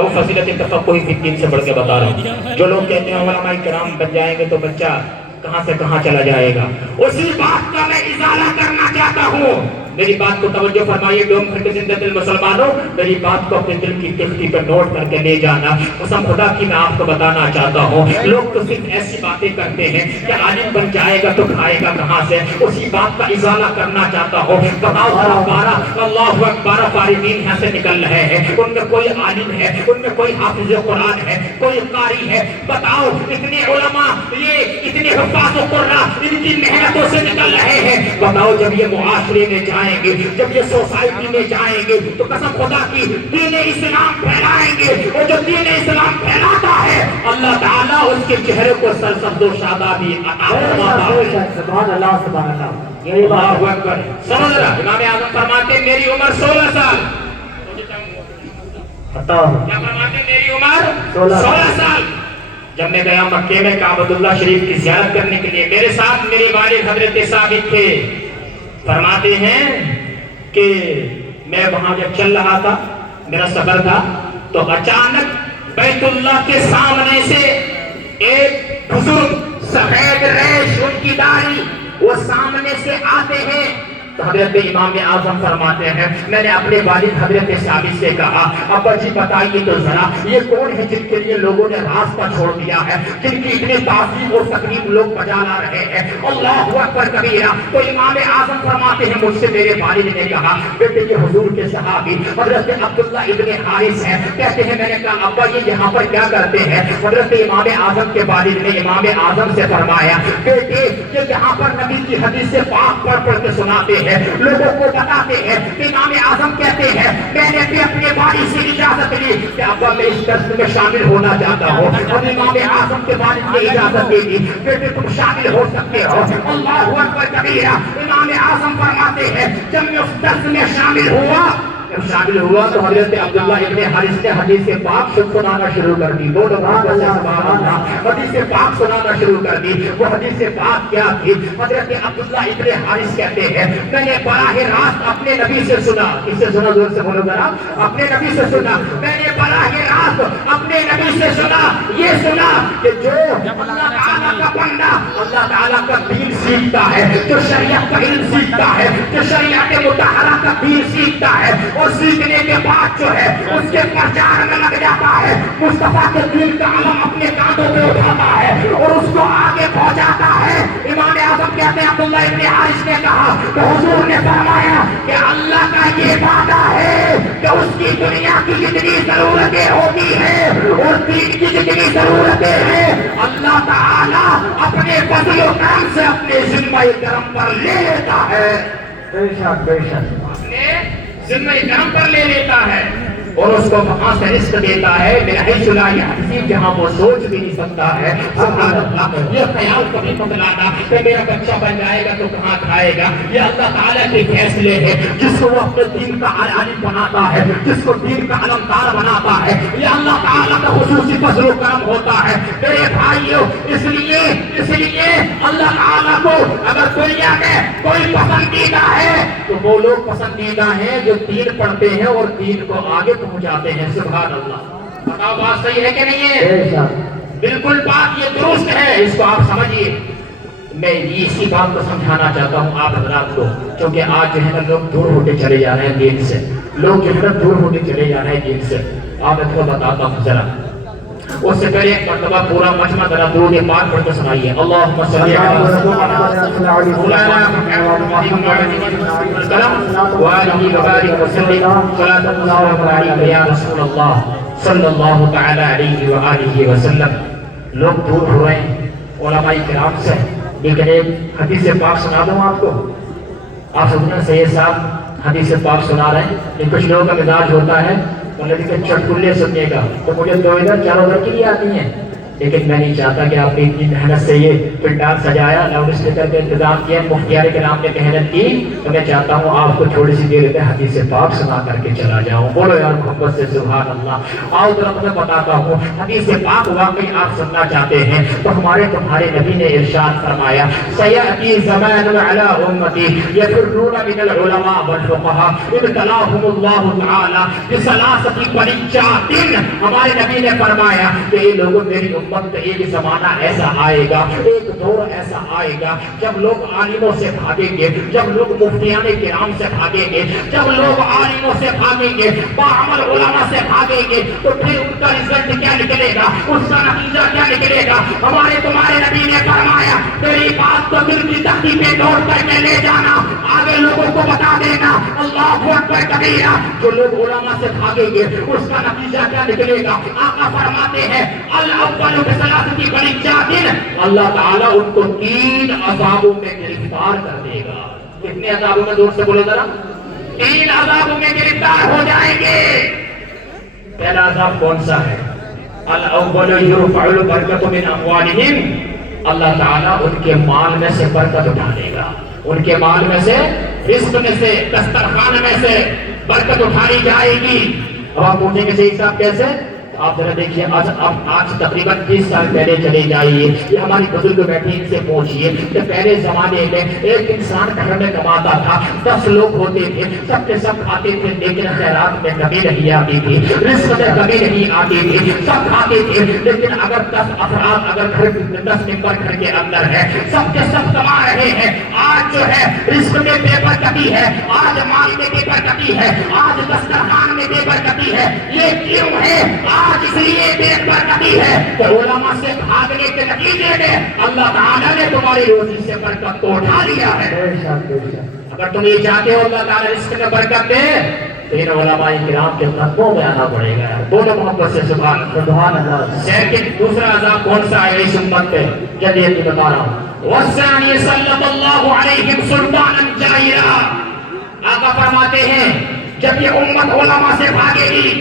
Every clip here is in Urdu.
وہ فضیلت تفقہ فی الدین سے بڑھ کے بتا رہا ہوں. جو لوگ کہتے ہیں علماء کرام بن جائیں گے تو بچہ کہاں سے کہاں چلا جائے گا، اسی بات کا میں ازالہ کرنا چاہتا ہوں. میری بات کو توجہ فرمائیے. ڈوم پھر زندہ دل مسلمانوں، میری بات کو اپنے دل کی تختی پر نوٹ کر کے لے جانا. قسم خدا کی میں آپ کو بتانا چاہتا ہوں، لوگ تو صرف ایسی باتیں کرتے ہیں کہ عالم بن جائے گا تو کھائے گا کہاں سے. اسی بات کا ازالہ کرنا چاہتا ہوں. بتاؤ اللہ اکبر فارغین یہاں سے نکل رہے ہیں، ان میں کوئی عالم ہے، ان میں کوئی حافظ قرآن ہے، کوئی قاری ہے. بتاؤ اتنے علماء، یہ اتنے حفاظ و قرآ ان کی محنتوں سے نکل رہے ہیں. بتاؤ جب یہ معاشرے میں جائیں گے، جب یہ سوسائٹی میں جائیں گے تو قسم خدا کی دین اسلام پھیلائیں گے. اور جو دین اسلام پھیلاتا ہے اللہ تعالیٰ اس کے چہرے کو سرسبز و شادابی عطا فرماتا ہے. سبحان اللہ سبحان اللہ. یہی اللہ بات ہے. اکبر. سمجھ رہا امام اعظم فرماتے ہیں میری عمر 16 سال. کیا فرماتے ہیں؟ میری عمر 16 سال. جب میں گیا مکے میں کعبۃ اللہ شریف کی زیارت کرنے کے لیے، میرے ساتھ میرے والد حضرت ثابت تھے. فرماتے ہیں کہ میں وہاں جب چل رہا تھا، میرا سفر تھا، تو اچانک بیت اللہ کے سامنے سے ایک بزرگ سفید ریش ان کی داڑھی وہ سامنے سے آتے ہیں. تو حضرت امام اعظم فرماتے ہیں میں نے اپنے والد حضرت ثابت سے کہا ابا جی بتائیے تو ذرا یہ کون ہے جن کے لیے لوگوں نے راستہ چھوڑ دیا ہے، جن کی اتنی تعظیم اور تقریب لوگ بجا لا رہے ہیں. اللہ اکبر کبیرہ. تو امام اعظم فرماتے ہیں مجھ سے میرے والد نے کہا بیٹے یہ حضور کے صحابی حضرت عبداللہ ابن حارث ہیں. کہتے ہیں میں نے کہا ابا یہ یہاں پر کیا کرتے ہیں؟ حضرت امام اعظم کے والد نے امام اعظم سے فرمایا بیٹے یہ یہاں پر نبی کی حدیث سے پاک پڑھ پڑھ کے سناتے ہیں، لوگوں کو بتاتے ہیں. امام اعظم کہتے ہیں میں نے بھی اپنے والد سے اجازت لی کہ ابا میں اس درس میں شامل ہونا چاہتا ہوں، اور امام اعظم کے والد نے اجازت دے دی بیٹے تم شامل ہو سکتے ہو. اللہ اکبر کبیرہ. امام اعظم فرماتے ہیں جب میں اس درس میں شامل ہوا تو حضرت عبداللہ ابن حارث نے حدیث پاک سنانا شروع کر دی. دونوں حدیث پاک سنانا شروع کر دی. وہ حدیث پاک کیا تھی؟ حضرت عبداللہ ابن حارث کہتے ہیں میں نے براہ راست اپنے نبی سے سنا. کس سے سنا؟ زور سے بولو ذرا. اپنے نبی سے سنا. میں نے براہ راست اپنے نبی سے سنا، یہ سنا کہ جو اللہ تعالیٰ کا بندہ اللہ تعالیٰ کا دین سیکھتا ہے، جو شریعت کا علم سیکھتا ہے، جو شریعت مطہرہ کا دین سیکھتا ہے اور سیکھنے کے بعد جو ہے اس کے پرچار میں لگ جاتا ہے، مصطفیٰ کے دین کا علم اپنے کاندھوں پہ اٹھاتا ہے اور اس کو آگے پہنچاتا ہے. امام اعظم کہتے ہیں عبداللہ ابن حارث نے کہا تو حضور نے فرمایا کہ اللہ کا یہ وعدہ ہے کہ اس کی دنیا کی جتنی ضرورتیں ہوتی ہیں اور دین کی جتنی ضرورتیں ہیں اللہ تعالیٰ اپنے فضل و کرم سے اپنے ذمہ کرم پر لے لیتا ہے. بے شک بے شک. اپنے ذمہ کرم پر لے لیتا ہے اور اس کو وہاں سے رزق دیتا ہے میرا حیث لا یحتسب، جہاں وہ سوچ بھی نہیں سکتا ہے. سبحان اللہ. یہ خیال کبھی مت لانا کہ میرا بچہ بن جائے گا تو کہاں کھائے گا. یہ اللہ تعالیٰ کے فیصلے ہیں. جس کو وہ اپنے دین کا عالم بناتا ہے، جس کو دین کا علمدار بناتا ہے، یہ اللہ تعالیٰ کا خصوصی فضل و کرم ہوتا ہے. میرے بھائیو اس لیے اللہ تعالیٰ کو اگر دنیا میں کوئی پسندیدہ ہے تو وہ لوگ پسندیدہ ہیں جو دین پڑھتے ہیں اور دین کو آگے پہنچاتے ہیں. سبحان اللہ. بتاؤ بات صحیح ہے کہ نہیں ہے؟ بالکل بات یہ درست ہے، اس کو آپ سمجھیے. میں اسی بات کو سمجھانا چاہتا ہوں آپ حضرات کو، کیونکہ آج جو ہے نا لوگ دور ہوتے چلے جا رہے ہیں دین سے، لوگ جو ہے نا دور ہوتے چلے جا رہے ہیں دین سے. آپ کو بتاتا ہوں ذرا. اس سے پہلے ایک مرتبہ پورا مجمع ذرا درود پاک پڑھ کے سنائیے. اللہم صلی علی مولانا محمد وآلہ وبارک وسلم صلاۃ اللہ علیہ یا رسول اللہ صلی اللہ تعالی علیہ وآلہ وسلم. لوگ دور ہو رہے ہیں علماء کرام سے، لیکن ایک حدیث پاک سنا دوں آپ کو. آپ سننا سید صاحب حدیث پاک سنا رہے ہیں، لیکن کچھ لوگوں کا مزاج ہوتا ہے کہ چٹکلے سننے کا، تو مجھے دو ادھر چار ادھر کے لیے آتی ہیں. لیکن میں نہیں چاہتا کہ آپ نے اتنی محنت سے یہ پنڈال سجایا، لاؤڈ اسپیکر کا انتظام کیا، مفتیان کرام نے محنت کی، تو میں چاہتا ہوں آپ کو تھوڑی سی دیر میں حدیث پاک سنا کر کے چلا جاؤں. بولو یار محبت سے سبحان اللہ. آؤ ذرا میں بتاتا ہوں حدیث پاک واقعی آپ سننا چاہتے ہیں تو ہمارے تمہارے نبی نے ارشاد فرمایا سیأتی زمان علی امتی یفرون من العلماء والفقہاء ابتلاهم اللہ تعالی بثلاثۃ پریچات. ہمارے نبی نے فرمایا کہ یہ لوگوں میری امت کا ایک زمانہ ایسا آئے گا، ایک دور ایسا آئے گا جب لوگ عالموں سے بھاگیں گے، جب لوگ مفتیان کرام سے بھاگیں گے، جب لوگ عالموں سے بھاگیں گے، باعمل علماء سے بھاگیں گے، تو پھر ان کا رزلٹ کیا نکلے گا، اس کا نتیجہ کیا نکلے گا؟ ہمارے تمہارے نبی نے فرمایا تیری بات کو دل کی تختی پہ توڑ کر کے لے جانا، آگے لوگوں کو بتا دینا اللہ اکبر کبیرہ. جو لوگ علماء سے بھاگیں گے اس کا نتیجہ کیا نکلے گا؟ آقا فرماتے ہیں الاول بثلاثۃ پریچات، اللہ تعالیٰ ان کو 3 عذابوں میں گرفتار کر دے گا. کتنے عذابوں میں؟ زور سے بولے ذرا. 3 عذابوں میں گرفتار ہو جائیں گے. پہلا عذاب کون سا ہے؟ الاول یرفع البرکۃ من اموالہم، اللہ تعالیٰ ان کے مال میں سے برکت اٹھا لے گا، ان کے مال میں سے، رزق میں سے، دسترخوان میں سے برکت اٹھائی جائے گی. اب آپ پوچھیں گے صحیح صاحب کیسے؟ آپ ذرا دیکھیے آج تقریباً 30 سال پہلے چلے جائیے، یہ ہماری بزرگ بیٹھے ان سے پوچھئے کہ پہلے زمانے میں ایک انسان گھر میں کماتا تھا، 10 لوگ ہوتے تھے، سب کے سب کھاتے تھے، لیکن خیرات میں کمی نہیں آتی تھی، رزق میں کمی نہیں آتی تھی، سب کھاتے تھے. لیکن اگر 10 افراد اگر گھر 10 ممبر گھر کے اندر ہے، سب کے سب کما رہے ہیں، آج جو ہے رزق میں بے برکتی ہے، آج مال میں بے برکتی ہے، آج دسترخوان میں بے برکتی ہے. یہ کیوں ہے؟ آج اس لیے بے برکتی ہے کہ علماء سے بھاگنے کے نتیجے میں اللہ تعالیٰ نے تمہاری روزی سے برکت کو اٹھا لیا ہے. اگر تم یہ چاہتے ہو اللہ تعالیٰ رزق میں برکت دے تو ان علماء کرام کے قدموں میں آنا پڑے گا. بولو محبت سے سبحان اللہ. لیکن دوسرا عذاب کون سا ہے اس امت پہ؟ جلدی بتا رہا ہوں. والثانی صلی اللہ علیہ سلطانا جائرا. آقا فرماتے ہیں جب یہ امت علماء سے بھاگے گی،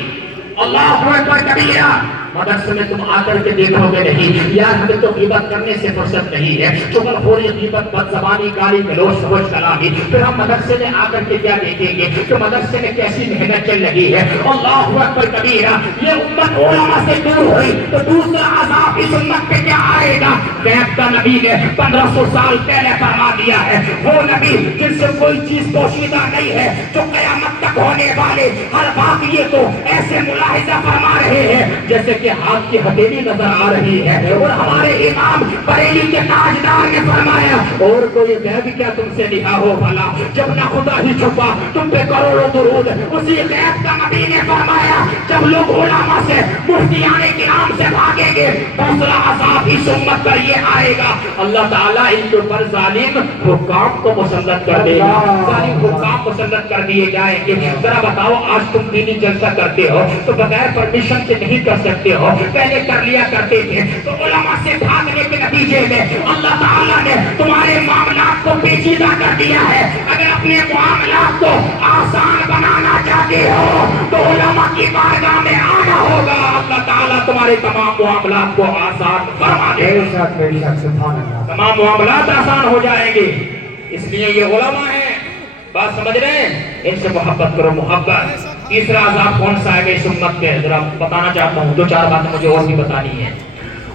اللہ اکبر کبیرہ، مدرسے میں تم آ کر کے دیکھو گے نہیں یار ہمیں تو غیبت کرنے سے فرصت نہیں ہے، چغل خوری، غیبت، بد زبانی، گالی گلوچ، سمجھ کلامی. پھر ہم مدرسے میں آ کر کے کیا دیکھیں گے کہ مدرسے میں کیسی محنت چل رہی ہے. اللہ اکبر کبیرہ. یہ امت علماء سے دور ہوئی تو دوسرا عذاب اس امت پہ کیا آئے گا؟ غیب کا نبی نے 1500 سال پہلے فرما دیا ہے. وہ نبی جن سے کوئی چیز پوشیدہ نہیں ہے، جو قیامت تک ہونے والے ہر واقعے کو ایسے ملاحظہ فرما رہے ہیں جیسے کہ ہاتھ کی ہتھیلی نظر آ رہی ہے. اور ہمارے امام بریلی کے تاجدار نے فرمایا اور کوئی غیب کیا تم سے لکھا ہو بھلا، جب نہ خدا ہی چھپا تم پہ کروڑوں درود. اسی غیب کا نبی نے فرمایا جب لوگ علماء سے، مفتیان کرام سے بھاگیں گے، دوسرا عذاب اس امت پر یہ آئے گا، اللہ تعالیٰ ان کے اوپر ظالم حکام کو مسلط کر دے گا. ظالم حکام مسلط کر دیے جائیں گے. ذرا بتاؤ آج تم دینی جلسہ کرتے ہو تو بغیر پرمیشن کے نہیں کر سکتے ہو، پہلے کر لیا کرتے تھے. تو علماء سے بھاگنے کے نتیجے میں اللہ تعالیٰ نے تمہارے معاملات کو پیچیدہ کر دیا ہے. اگر اپنے معاملات کو آسان بنانا چاہتے ہو تو علماء کی بارگاہ میں آنا ہوگا، اللہ تعالیٰ تمہارے تمام معاملات کو آسان فرما دے گا. تمام معاملات آسان ہو جائیں گے. اس لیے یہ علماء ہیں، بات سمجھ رہے ہیں؟ ان سے محبت کرو، محبت. تیسرا عذاب کون سا ہے اس امت کے؟ ذرا بتانا چاہتا ہوں، 2-4 باتیں مجھے اور بھی بتانی ہیں.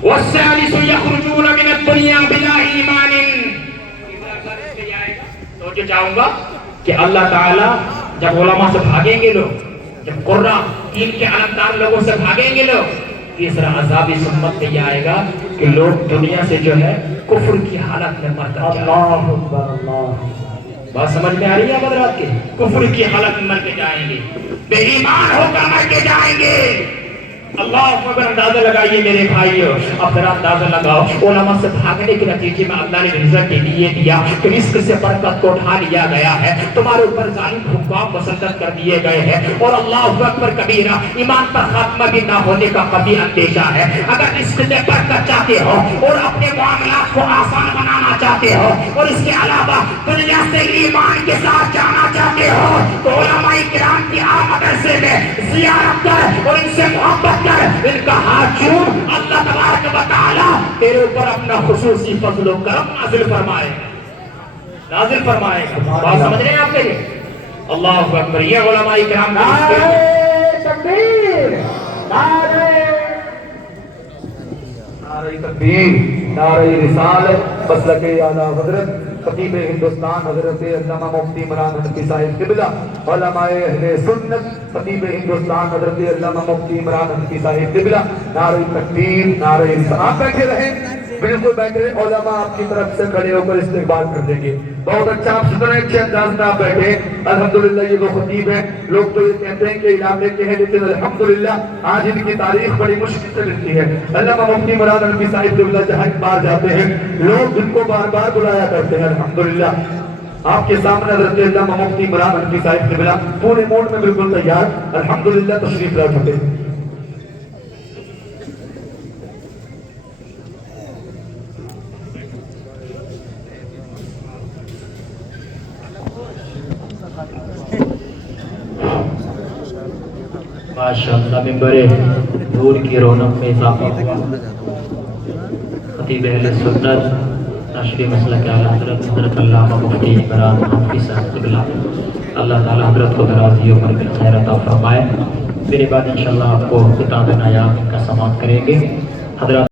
والثالث یخرجون من الدنیا بلا ایمان. تو جو چاہوں گا کہ اللہ تعالیٰ جب علماء سے بھاگیں گے لوگ، جب قرآن دین کے علمدار لوگوں سے بھاگیں گے لوگ، تیسرا عذاب اس امت پہ یہ آئے گا کہ لوگ دنیا سے جو ہے کفر کی حالت میں مر کر جائیں. بات سمجھ میں آ رہی ہے حضرات کے؟ کفر کی حالت میں مر کے جائیں گے، بے ایمان ہو کر مر کے جائیں گے. اللہ اکبر. اندازہ لگائیے میرے بھائیو، اب ذرا اندازہ لگاؤ علماء سے بھاگنے کے نتیجے میں اللہ نے رزق یہ دیا کہ رزق سے برکت کو اٹھا لیا گیا ہے، تمہارے اوپر ظالم حکام مسلط کر دیے گئے ہیں. اور اللہ اکبر کبیرہ، ایمان پر خاتمہ بھی نہ ہونے کا کبھی اندیشہ ہے. اگر رزق سے برکت چاہتے ہو اور اپنے معاملات کو آسان بنانا چاہتے ہو اور اس کے علاوہ دنیا سے ایمان کے ساتھ جانا چاہتے ہو تو علماء کرام کی مدرسے میں زیارت کر اور ان سے محبت کر، ان کا ہاتھ چوم. اللہ تبارک و تعالی خصوصی فضل و کرم نازل فرمائے بات سمجھ رہے ہیں آپ کے اللہ اکبر یہ علماء کرام نعرہ تکبیر، نعرہ تکبیر، نعرہ رسالت، مسلک اعلیٰ حضرت خطیب ہندوستان حضرت علامہ مفتی عمران حنفی صاحب قبلہ، علماء اہل سنت خطیب ہندوستان حضرت علامہ مفتی عمران حنفی صاحب قبلہ، نعرہ تکبیر، نعرہ رسالت۔ آپ بیٹھے رہیں، بالکل بیٹھے رہیں، علماء آپ کی طرف سے کھڑے ہو کر استقبال کر دیں گے۔ بہت اچھا، آپ سترہ اچھے انداز میں آپ بیٹھے۔ الحمدللہ یہ وہ خطیب ہیں، لوگ تو یہ کہتے ہیں کہ علاقے کے ہیں، لیکن الحمدللہ آج ان کی تاریخ بڑی مشکل سے ملتی ہے۔ علامہ مفتی عمران حنفی صاحب قبلہ جہاں بار جاتے ہیں لوگ ان کو بار بار بلایا کرتے ہیں۔ الحمدللہ آپ کے سامنے حضرت علامہ مفتی عمران حنفی صاحب قبلہ پورے موڈ میں بالکل تیار، الحمدللہ تشریف لا چکے۔ ماشاءاللہ ممبر نور کی رونق میں اضافہ ہوا۔ خطیب اہل سنت نشری مسلک اعلیٰ حضرت علامہ مفتی عمران حنفی صاحب قبلہ، اللہ تعالی حضرت کو دراز عمر میں خیر عطا فرمائے۔ میرے بعد انشاءاللہ آپ کو کتاب نایاب کا سماعت کریں گے حضرات۔